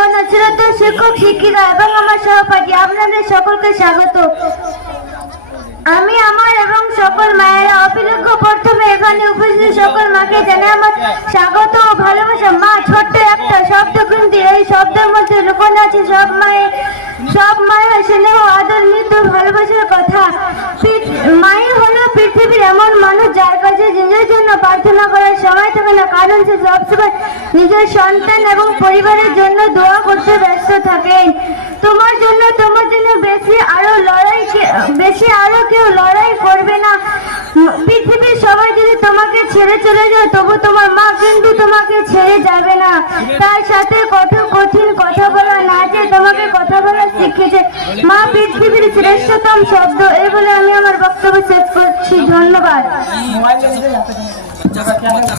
বন্ধুগণ, শ্রদ্ধা শিক্ষক শিক্ষিকা এবং আমার সহপাঠী, আপনাদের সকলকে স্বাগত। আমি আমার এবং সকল মায়েরা অবিলম্ব প্রথমে এখানে উপস্থিত সকল মাকে জানাই আমার স্বাগত ও ভালোবাসা। মা ছোট্ট একটা শব্দ, কিন্তু এই শব্দের মধ্যে লুকানো আছে সব মায়ের স্নেহ, আদর, মৃত্যু, ভালোবাসার কথা। মাই হলো পৃথিবীর এমন মানুষ যার কাছে নিজের জন্য প্রার্থনা করার সময় থাকে না, কারণ সে সবসময় নিজের সন্তান এবং পরিবারের জন্য দোয়া করতে ব্যস্ত থাকেন। তোমার জন্য বেশি আরো কেউ লড়াই করবে না। পৃথিবীর সবাই যদি তোমাকে ছেড়ে চলে যায়, তবু তোমার মা কিন্তু তোমাকে ছেড়ে যাবে না। তার সাথে কঠিন কথা বলা না, যে তোমাকে কথা বলা শিখেছে। মা পৃথিবীর শ্রেষ্ঠতম শব্দ। এই বলে আমি আমার বক্তব্য শেষ করছি। ধন্যবাদ।